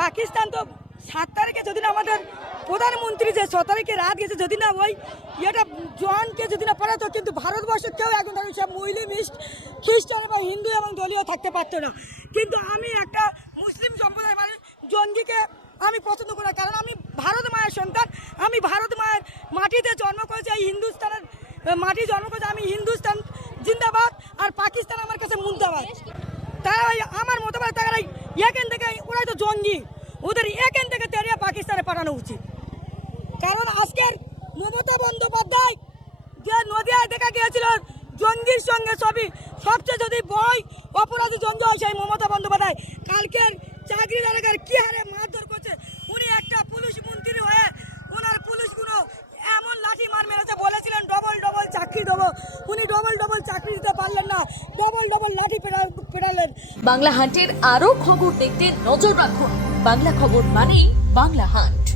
পাকিস্তান তো 7 তারিখে যদি না আমাদের প্রধানমন্ত্রী যে 6 তারিখে রাত গেছে যদি না ওই এটা জনকে যদি না পারাতো, কিন্তু ভারতবর্ষের কেউ এখন সব মুসলিম খ্রিস্টান বা হিন্দু এবং দলীয় থাকতে পারতো না। কিন্তু আমি একটা মুসলিম সম্প্রদায় মানে জঙ্গিকে আমি পছন্দ করি, কারণ আমি ভারত মায়ের সন্তান, আমি ভারত মায়ের মাটিতে জন্ম করেছি, এই হিন্দুস্তানের মাটি জন্ম করেছি, আমি হিন্দুস্তান জিন্দাবাদ আর পাকিস্তান আমার কাছে মুর্দাবাদ। তারা আমার মতবাদ, তারা এখান থেকে ওরাই তো জঙ্গি, ওদের এখান থেকে তেরিয়ে পাকিস্তানে পাঠানো উচিত। কারণ আজকের মমতা বন্দ্যোপাধ্যায় যে নদিয়ায় দেখা গিয়েছিল জঙ্গির সঙ্গে সবচেয়ে যদি বড় অপরাধী জঙ্গি হয় সেই মমতা বন্দ্যোপাধ্যায়, কালকের চাকরিদারের কি হারে মারধর করছে। উনি একটা পুলিশ মন্ত্রী হয়ে ওনার পুলিশগুলো এমন লাঠি মার মেরেছে, বলেছিলেন ডবল ডবল চাকরি দেবো, উনি ডবল ডবল চাকরি দিতে পারলেন না, ডবল ডবল লাঠি পেড়ালেন। বাংলা হান্টের আরো খবর দেখতে নজর রাখুন। বাংলা খবর মানেই বাংলা হান্ট।